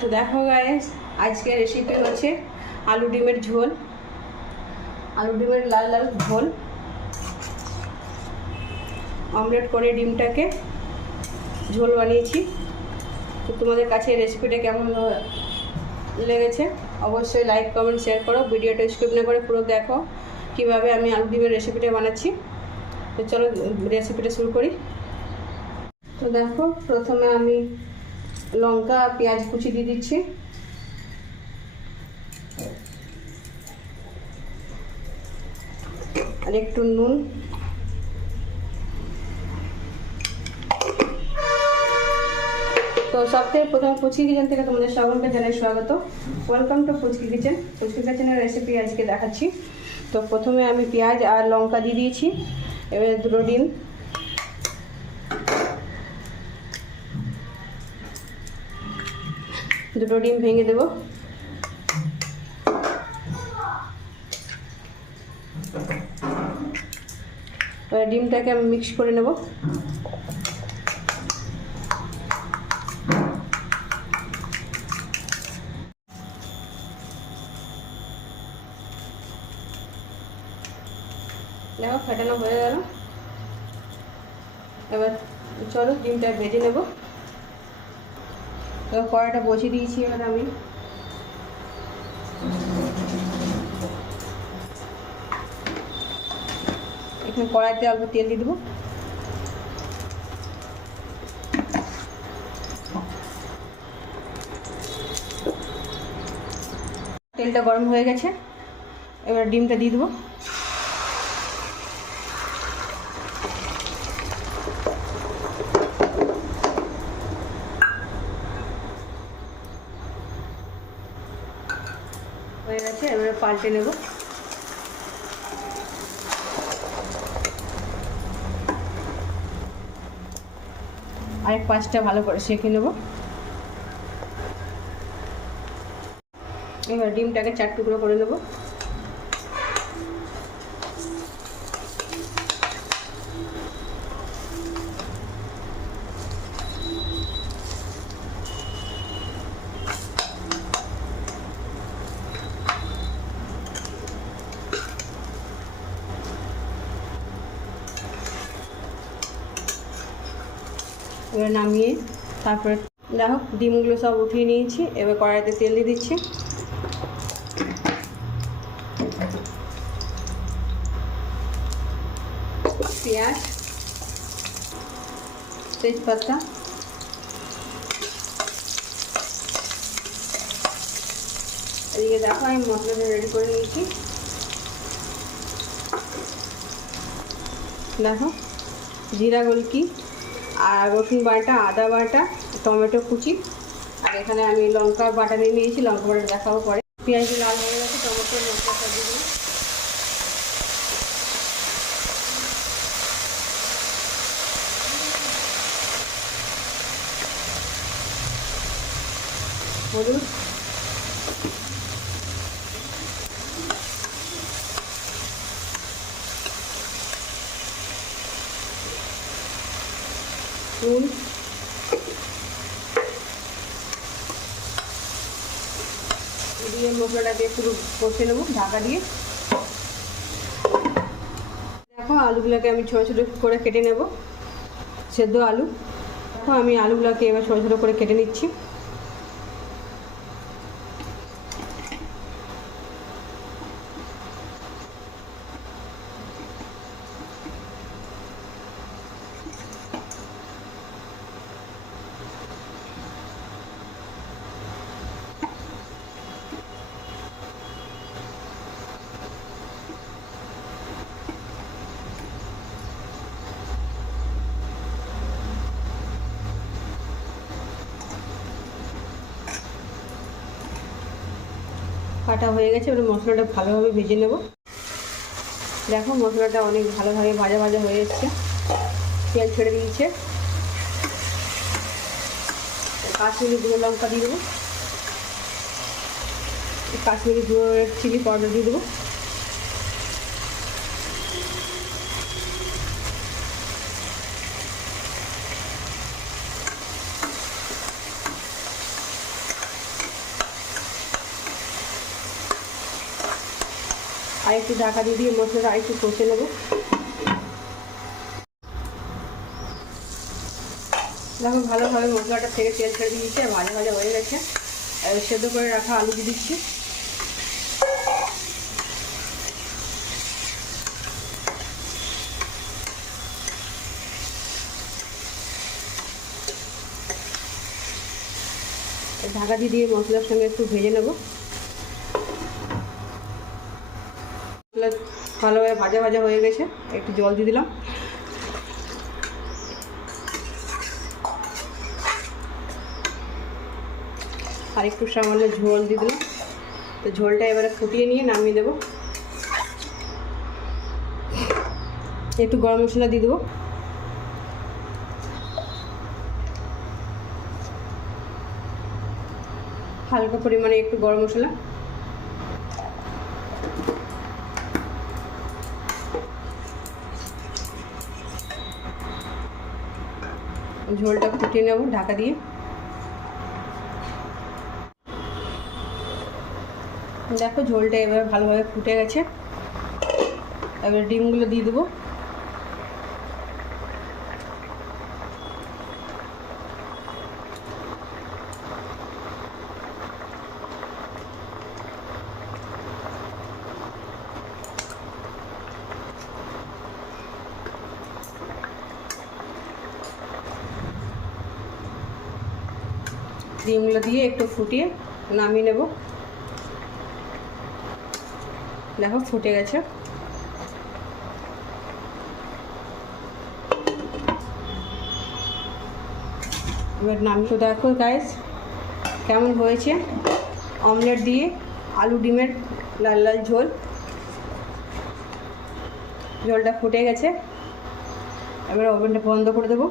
তো দেখো গাইস, আজকের রেসিপি হচ্ছে আলু ডিমের ঝোল। আলু ডিমের লাল লাল ঝোল, অমলেট করে ডিমটাকে ঝোল বানিয়েছি। তো তোমাদের কাছে রেসিপিটা কেমন লেগেছে অবশ্যই লাইক কমেন্ট শেয়ার করো। ভিডিওটা স্কিপ না করে পুরো দেখো কীভাবে আমি আলু ডিমের রেসিপিটা বানাচ্ছি। তো চলো রেসিপিটা শুরু করি। তো দেখো, প্রথমে আমি লঙ্কা পেঁয়াজ কুচি দিয়ে দিচ্ছি, আর একটু নুন, তো সবথেকে প্রথমে পুচকি কিচেন থেকে তোমাদের সকলকে জানাই স্বাগত। Welcome to Puchki kitchen. Puchki কিচেনের রেসিপি আজকে দেখাচ্ছি। তো প্রথমে আমি পেঁয়াজ আর লঙ্কা দিয়ে দিয়েছি। এবারে দুটো ডিম ভেঙে দেব। এবার ডিমটাকে আমি মিক্স করে নেব। দেখো ফেটানো হয়ে গেল। এবার চলো ডিমটা ভেজে নেব। এবার কড়াইটা বসিয়ে দিয়েছি। এবার আমি এখানে কড়াইতে অল্প তেল দিয়ে দেবো। তেলটা গরম হয়ে গেছে, এবার ডিমটা দিয়ে দেবো। হয়ে গেছে, এবারে পাল্টে নেব। আরেক পাঁচটা ভালো করে সেঁকে নেব। এবার ডিমটাকে 4 টুকরো করে নেব। এবার নামিয়ে তারপরে দেখো ডিমগুলো সব উঠিয়ে নিয়েছি। এবার কড়াইতে তেল দিয়ে দিচ্ছি। পেঁয়াজ, তেজপাতা, এদিকে দেখো আমি মশলাটা রেডি করে নিয়েছি। দেখো জিরা গুলকি আর রসুন বাটা, আদা বাটা, টমেটো কুচি, আর এখানে আমি লঙ্কা বাটা নিয়ে নিয়েছি। লঙ্কা বাটা দেখাবো পরে। পেঁয়াজ লাল হয়ে গেছে, টমেটো লঙ্কা সব দিয়ে দিই। হলুদ, নুন, দিয়ে মশলাটাকে পুরো কষে নেবো ঢাকা দিয়ে। দেখো আলুগুলোকে আমি ছোটো ছোটো করে কেটে নেব, সেদ্ধ আলু। দেখো আমি আলুগুলোকে এবার ছোটো ছোটো করে কেটে নিচ্ছি। কাটা হয়ে গেছে, এবার মশলাটা ভালোভাবে ভেজে নেব। দেখো মশলাটা অনেক ভালোভাবে ভাজা ভাজা হয়ে এসছে, তেল ছেড়ে দিয়েছে। কাশ্মীরি গুঁড়ো লঙ্কা দিয়ে দেবো, কাশ্মীরি গুঁড়ো চিলি পাউডার দিয়ে দেবো। আর একটু ঢাকা দিয়ে মশলাটা আর একটু কষে নেব। দেখো ভালোভাবে মশলাটা থেকে তেল ছেড়ে দিয়েছে, ভাজা ভাজা হয়ে গেছে। সেদ্ধ করে রাখা আলু দিয়ে দিচ্ছি। ঢাকা দিয়ে মশলার সঙ্গে একটু ভেজে নেব। মশলা ভালোভাবে ভাজা ভাজা হয়ে গেছে, একটু জল দিয়ে দিলাম। আর একটু সামান্য ঝোল দিয়ে দিলাম। তো ঝোলটা এবারে ফুটিয়ে নিয়ে নামিয়ে দেবো। একটু গরম মশলা দিয়ে দেবো। হালকা পরিমাণে একটু গরম মশলা। ঝোলটা ফুটিয়ে নেব ঢাকা দিয়ে। দেখো ঝোলটা এবার ভালোভাবে ফুটে গেছে। এবার ডিমগুলো দিয়ে দেবো। ডিমগুলো দিয়ে একটু ফুটিয়ে নামিয়ে নেব। দেখো ফুটে গেছে। এবার নামিয়ে দেখো গাইস কেমন হয়েছে। অমলেট দিয়ে আলু ডিমের লাল লাল ঝোল। ঝোলটা ফুটে গেছে। এবার ওভেনটা বন্ধ করে দেবো।